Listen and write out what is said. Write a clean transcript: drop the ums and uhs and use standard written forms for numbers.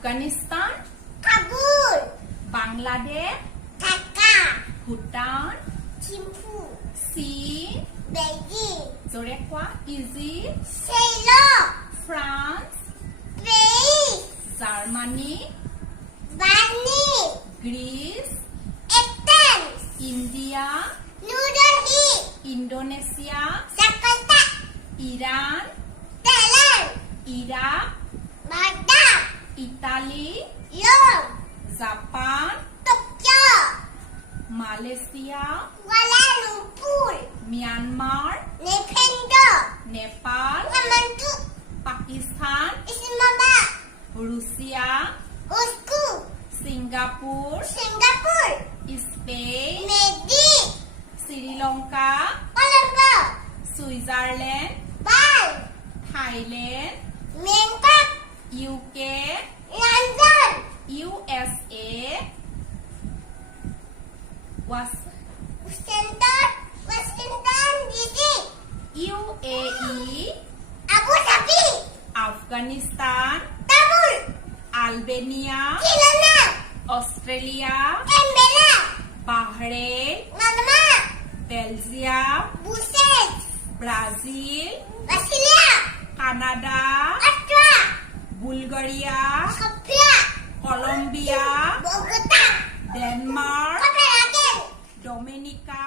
আফগানিস্তান, কাবুল, বাংলাদেশ, ঢাকা, ভূটান, থিম্পু, চীন, বেইজিং, জোৰে কোৱা, ইজিপ্ট, চেইলন, ফ্ৰান্স, পেৰিছ, জাৰ্মানী, বাৰ্নি, Greece, Athens, India, New Delhi, Indonesia, Jakarta, Iran, Thailand, Iraq, Baghdad, Italy, Rome, Japan, Tokyo', Malaysia, Kuala Lumpur, Myanmar, নেফেন্দ্ৰ, Nepal, Kathmandu, Pakistan, Islamabad, Russia, Moscow, Singapore, Singapore, Spain, Madrid, Sri Lanka, Colombo, Switzerland, Bern, Thailand, Bangkok, UK, London, USA, Washington DC, UAE, Abu Dhabi, Afghanistan, Kabul, Albania, Sri Lanka, Australia, Canberra, Bahrain, Manama, Belgium, বুছেছ, Brazil, Australia, Canada, Austria, Bulgaria, Sofia, Columbia, বগোটা, Denmark, Copenhagen, Dominica,